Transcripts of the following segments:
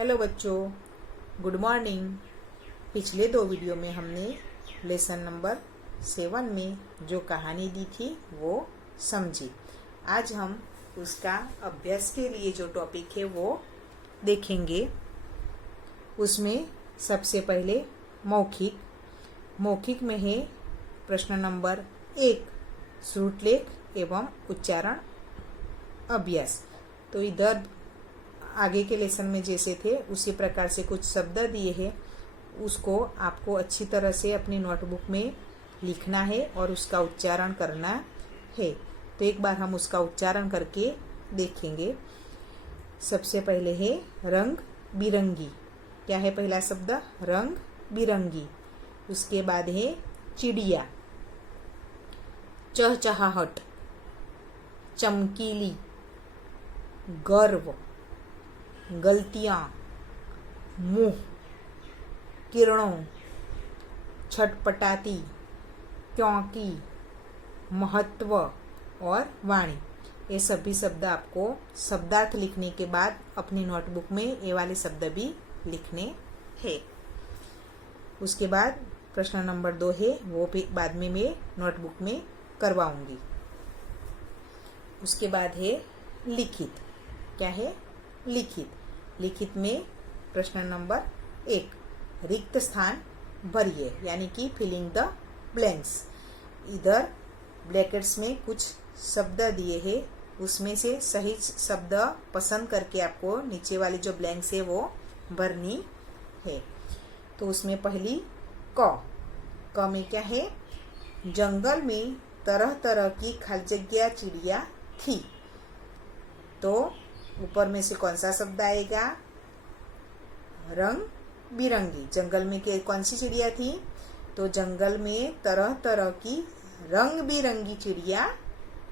Hello बच्चों, good morning. पिछले दो वीडियो में हमने लेसन नंबर 7 में जो कहानी दी थी वो समझी। आज हम उसका अभ्यास के लिए जो टॉपिक है वो देखेंगे। उसमें सबसे पहले मौखिक में है प्रश्न नंबर 1, श्रुतलेख एवं उच्चारण अभ्यास। तो इधर आगे के लेसन में जैसे थे उसी प्रकार से कुछ शब्द दिए हैं, उसको आपको अच्छी तरह से अपनी नोटबुक में लिखना है और उसका उच्चारण करना है। तो एक बार हम उसका उच्चारण करके देखेंगे। सबसे पहले है रंग बिरंगी। क्या है पहला शब्द? रंग बिरंगी। उसके बाद है चिड़िया, चहचहाहट, चमकीली, गर्व, गलतियां, मुंह, किरणों, छटपटाती, क्योंकि, महत्व और वाणी। ये सभी शब्द आपको शब्दार्थ लिखने के बाद अपनी नोटबुक में ये वाले शब्द भी लिखने हैं। उसके बाद प्रश्न नंबर 2 है, वो भी बाद में मैं नोटबुक में करवाऊंगी। उसके बाद है लिखित। क्या है? लिखित में प्रश्न नंबर 1, रिक्त स्थान भरिए, यानी कि फिलिंग द ब्लैंक्स। इधर ब्रैकेट्स में कुछ शब्द दिए हैं, उसमें से सही शब्द पसंद करके आपको नीचे वाली जो ब्लैंक्स है वो भरनी है। तो उसमें पहली क में क्या है? जंगल में तरह तरह की खालजग्या चिड़िया थी। तो ऊपर में से कौन सा शब्द आएगा? रंग बिरंगी। जंगल में कौन सी चिड़िया थी? तो जंगल में तरह तरह की रंग बिरंगी चिड़िया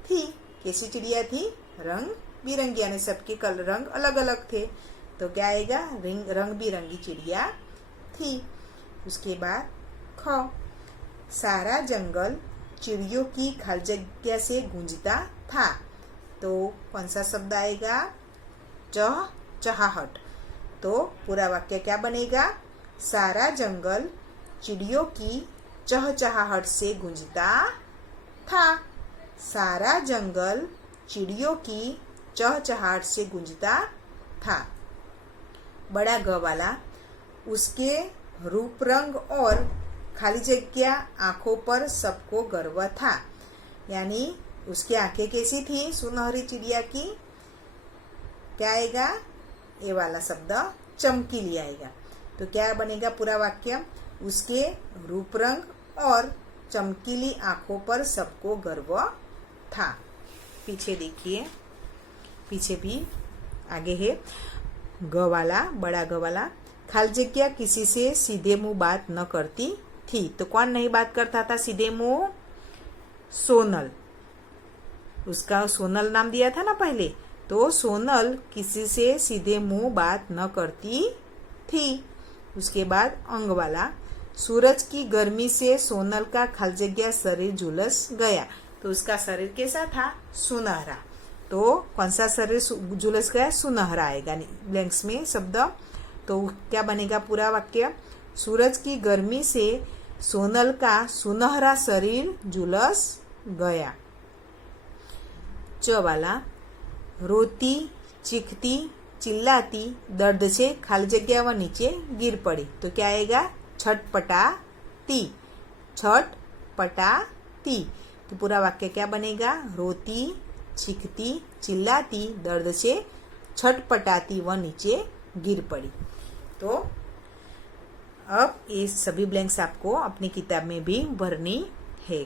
थी। कैसी चिड़िया थी? रंग बिरंगी, यानी सबके रंग अलग अलग थे। तो क्या आएगा? रंग बिरंगी चिड़िया थी। उसके बाद ख, सारा जंगल चिड़ियों की खालजग्या से गूंजता था। तो कौन सा शब्द आएगा? चहचहाहट। तो पूरा वाक्य क्या बनेगा? सारा जंगल चिड़ियों की चहचहाहट से गूंजता था। सारा जंगल चिड़ियों की चहचहाहट से गूंजता था। बड़ा ग वाला, उसके रूप रंग और खाली जगह आंखों पर सबको गर्व था। यानी उसकी आंखें कैसी थी? सुनहरी चिड़िया की। क्या आएगा? ये वाला शब्द चमकीली आएगा। तो क्या बनेगा पूरा वाक्य? उसके रूप रंग और चमकीली आंखों पर सबको गर्व था। पीछे देखिए, पीछे भी आगे है ग वाला, बड़ा ग वाला, खालजग्या किसी से सीधे मुंह बात न करती थी। तो कौन नहीं बात करता था सीधे मुंह? सोनल। उसका सोनल नाम दिया था ना पहले। तो सोनल किसी से सीधे मुंह बात न करती थी। उसके बाद अंग वाला, सूरज की गर्मी से सोनल का खालजग्या शरीर झुलस गया। तो उसका शरीर कैसा था? सुनहरा। तो कौन सा शरीर झुलस गया? सुनहरा आएगा ब्लैंक्स में शब्द। तो क्या बनेगा पूरा वाक्य? सूरज की गर्मी से सोनल का सुनहरा शरीर झुलस गया। च वाला, रोती, चीखती, चिल्लाती, दर्द से खालजग्या व नीचे गिर पड़ी। तो क्या आएगा? छटपटाती। छटपटाती। तो पूरा वाक्य क्या बनेगा? रोती, चीखती, चिल्लाती, दर्द से छटपटाती व नीचे गिर पड़ी। तो अब ये सभी ब्लैंक्स आपको अपनी किताब में भी भरनी है।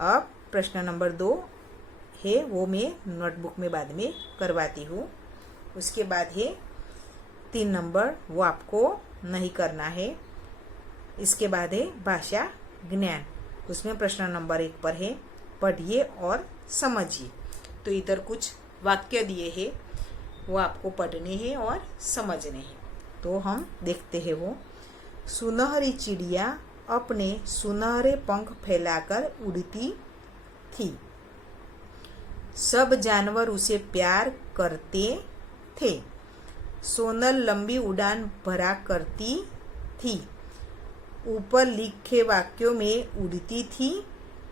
अब प्रश्न नंबर 2 है, वो मैं नोटबुक में बाद में करवाती हूँ। उसके बाद है 3 नंबर, वो आपको नहीं करना है। इसके बाद है भाषा ज्ञान। उसमें प्रश्न नंबर 1 पर है, पढ़िए और समझिए। तो इधर कुछ वाक्य दिए हैं, वो आपको पढ़ने हैं और समझने हैं। तो हम देखते हैं वो। सुनहरी चिड़िया अपने सुनहरे पंख फैलाकर उड़ती थी। सब जानवर उसे प्यार करते थे। सोनल लंबी उड़ान भरा करती थी। ऊपर लिखे वाक्यों में उड़ती थी,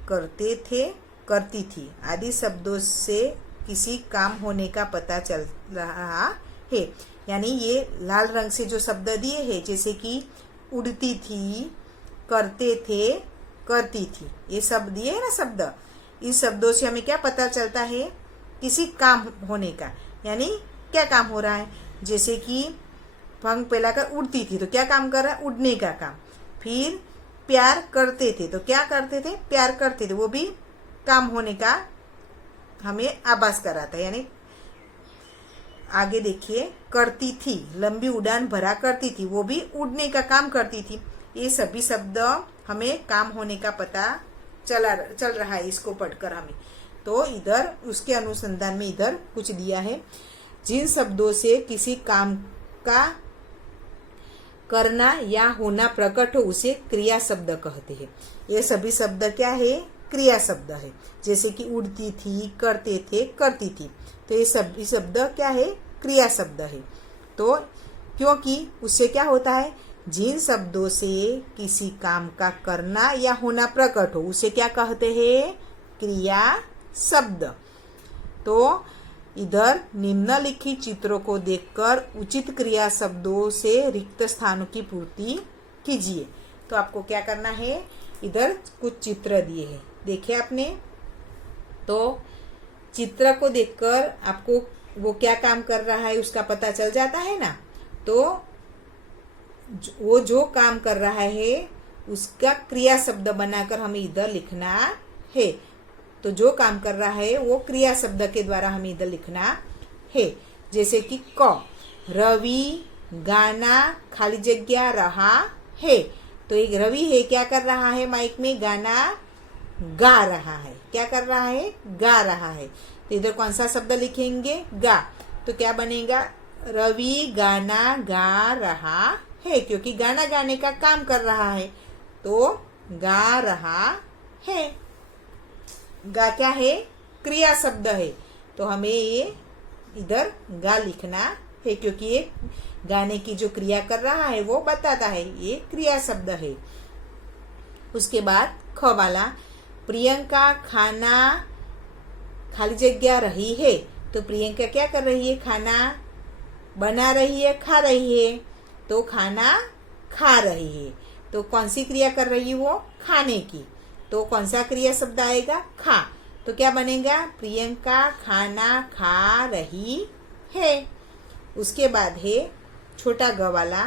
करते थे, करती थी आदि शब्दों से किसी काम होने का पता चल रहा है। यानी ये लाल रंग से जो शब्द दिए हैं, जैसे कि उड़ती थी, करते थे, करती थी, ये सब दिए है ना शब्द। इस शब्दों से हमें क्या पता चलता है? किसी काम होने का, यानी क्या काम हो रहा है। जैसे कि पंख फैलाकर उड़ती थी, तो क्या काम कर रहा है? उड़ने का काम। फिर प्यार करते थे, तो क्या करते थे? प्यार करते थे, वो भी काम होने का हमें आभास कराता है। यानी आगे देखिए, करती थी, लंबी उड़ान भरा करती थी, वो भी उड़ने का काम करती थी। ये सभी शब्द हमें काम होने का पता चल रहा है इसको पढ़कर हमें। तो इधर उसके अनुसंधान में इधर कुछ दिया है, जिन शब्दों से किसी काम का करना या होना प्रकट हो उसे क्रिया शब्द कहते हैं। ये सभी शब्द क्या है? क्रिया शब्द है। जैसे कि उड़ती थी, करते थे, करती थी, तो ये सभी शब्द क्या है? क्रिया शब्द है। तो क्योंकि उससे क्या होता है? जिन शब्दों से किसी काम का करना या होना प्रकट हो उसे क्या कहते हैं? क्रिया शब्द। तो इधर निम्नलिखित चित्रों को देखकर उचित क्रिया शब्दों से रिक्त स्थानों की पूर्ति कीजिए। तो आपको क्या करना है? इधर कुछ चित्र दिए हैं, देखिए आपने। तो चित्र को देखकर आपको वो क्या काम कर रहा है उसका पता चल जाता है ना। तो वो जो काम कर रहा है उसका क्रिया शब्द बनाकर हमें इधर लिखना है। तो जो काम कर रहा है वो क्रिया शब्द के द्वारा हमें इधर लिखना है। जैसे कि क, रवि गाना खाली जगह रहा है। तो एक रवि है, क्या कर रहा है? माइक में गाना गा रहा है। क्या कर रहा है? गा रहा है। तो इधर कौन सा शब्द लिखेंगे? गा। तो क्या बनेगा? रवि गाना गा रहा है, क्योंकि गाना गाने का काम कर रहा है, तो गा रहा है। गा क्या है? क्रिया शब्द है। तो हमें ये इधर गा लिखना है, क्योंकि ये गाने की जो क्रिया कर रहा है वो बताता है, ये क्रिया शब्द है। उसके बाद ख वाला, प्रियंका खाना खाली जगह रही है। तो प्रियंका क्या कर रही है? खाना बना रही है, खा रही है। तो खाना खा रही है, तो कौन सी क्रिया कर रही है? वो खाने की। तो कौन सा क्रिया शब्द आएगा? खा। तो क्या बनेगा? प्रियंका खाना खा रही है। उसके बाद है छोटा ग वाला,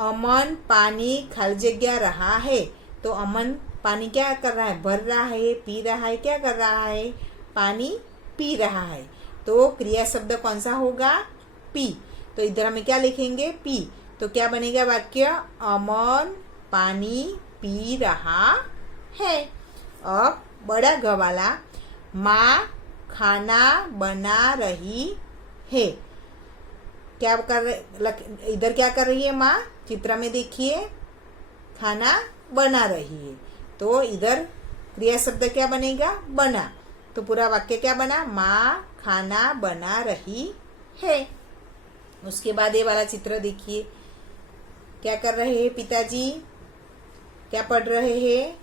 अमन पानी खाली जगह रहा है। तो अमन पानी क्या कर रहा है? भर रहा है, पी रहा है। क्या कर रहा है? पानी पी रहा है। तो क्रिया शब्द कौन सा होगा? पी। तो इधर हमें क्या लिखेंगे? पी। तो क्या बनेगा वाक्य? अमन पानी पी रहा है। अब बड़ा ग वाला, माँ खाना बना रही है। क्या कर इधर क्या कर रही है माँ? चित्र में देखिए, खाना बना रही है। तो इधर क्रिया शब्द क्या बनेगा? बना। तो पूरा वाक्य क्या बना? माँ खाना बना रही है। उसके बाद ये वाला चित्र देखिए, क्या कर रहे हैं पिताजी? क्या पढ़ रहे हैं?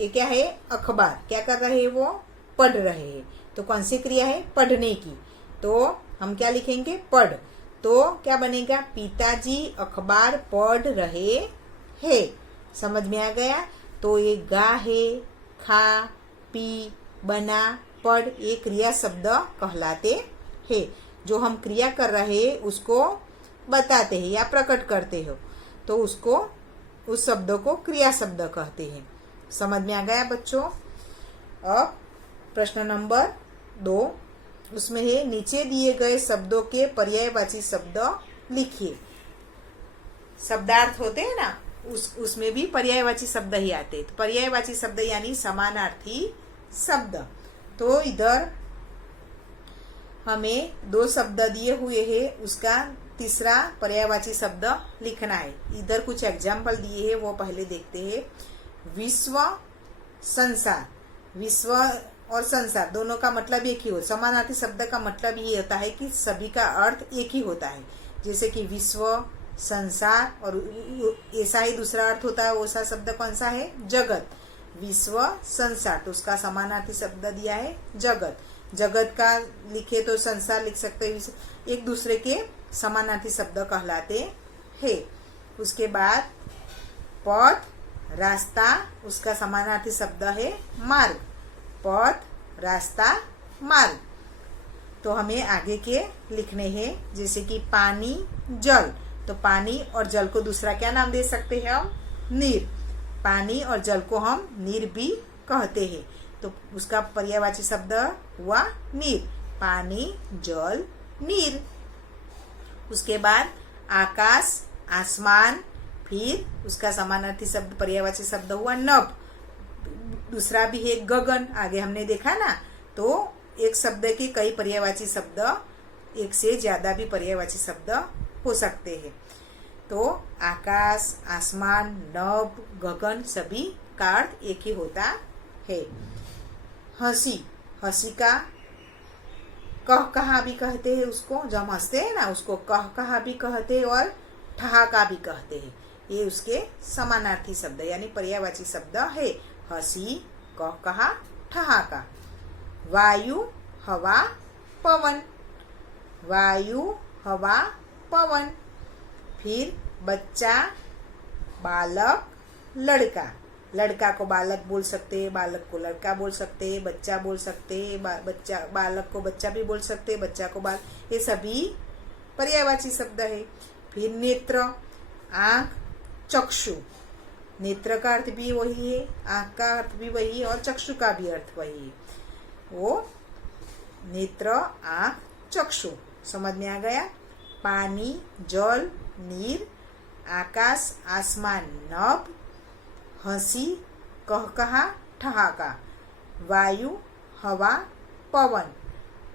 ये क्या है? अखबार। क्या कर रहे हैं? वो पढ़ रहे हैं। तो कौन सी क्रिया है? पढ़ने की। तो हम क्या लिखेंगे? पढ़। तो क्या बनेगा? पिताजी अखबार पढ़ रहे हैं। समझ में आ गया? तो ये गा है, खा, पी, बना, पढ़, ये क्रिया शब्द कहलाते हैं। जो हम क्रिया कर रहे हैं उसको बताते हैं या प्रकट करते हो, तो उसको उस शब्दों को क्रिया शब्द कहते हैं। समझ में आ गया बच्चों? अब प्रश्न नंबर 2, उसमें है नीचे दिए गए शब्दों के पर्यायवाची शब्द लिखिए। शब्दार्थ होते हैं ना, उसमें भी पर्यायवाची शब्द ही आते हैं। तो पर्यायवाची शब्द यानी समानार्थी शब्द। तो इधर हमें 2 शब्द दिए हुए हैं, उसका तीसरा पर्यायवाची शब्द लिखना है। इधर कुछ एग्जाम्पल दिए हैं, वो पहले देखते हैं। विश्व, संसार। विश्व और संसार दोनों का मतलब एक ही हो। समानार्थी शब्द का मतलब ये होता है कि सभी का अर्थ एक ही होता है। जैसे कि विश्व, संसार, और ऐसा ही दूसरा अर्थ होता है। वैसा शब्द कौन सा है? जगत। विश्व, संसार, तो उसका समानार्थी शब्द दिया है जगत। जगत का लिखे तो संसार लिख सकते हैं। एक दूसरे के समानार्थी शब्द कहलाते हैं। उसके बाद पथ, रास्ता, उसका समानार्थी शब्द है मार्ग। पथ, रास्ता, मार्ग। तो हमें आगे के लिखने हैं, जैसे कि पानी, जल। तो पानी और जल को दूसरा क्या नाम दे सकते हैं हम? नीर। पानी और जल को हम नीर भी कहते हैं। तो उसका पर्यायवाची शब्द हुआ नीर। पानी, जल, नीर। उसके बाद आकाश, आसमान, फिर उसका समानार्थी शब्द पर्यायवाची शब्द हुआ नभ। दूसरा भी है गगन, आगे हमने देखा ना। तो एक शब्द के कई पर्यायवाची शब्द, एक से ज्यादा भी पर्यायवाची शब्द हो सकते हैं। तो आकाश, आसमान, नभ, गगन सभी का अर्थ एक ही होता है। हंसी, हंसी का कह कहा भी कहते हैं उसको। जब हम हंसते हैं ना उसको कह कहा भी कहते हैं और ठहाका भी कहते हैं। ये उसके समानार्थी शब्द यानी पर्यायवाची शब्द है। हंसी, कह कहा, ठहाका। वायु, हवा, पवन। वायु, हवा, पवन। फिर बच्चा, बालक, लड़का। लड़का को बालक बोल सकते हैं, बालक को लड़का बोल सकते हैं, बच्चा बोल सकते हैं, बच्चा बालक को बच्चा भी बोल सकते हैं, बच्चा को बाल। ये सभी पर्यायवाची शब्द है। फिर नेत्र, आंख, चक्षु। नेत्र का अर्थ भी वही है, आंख का अर्थ भी वही है और चक्षु का भी अर्थ वही है। वो नेत्र, आंख, चक्षु समझ में आ गया। पानी, जल, नीर, आकाश, आसमान, नभ, हंसी, कहकहा, ठहाका, वायु, हवा, पवन,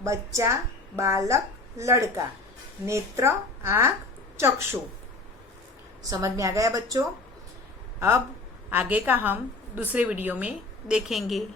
बच्चा, बालक, लड़का, नेत्र, आंख, चक्षु। समझ में आ गया बच्चों? अब आगे का हम दूसरे वीडियो में देखेंगे।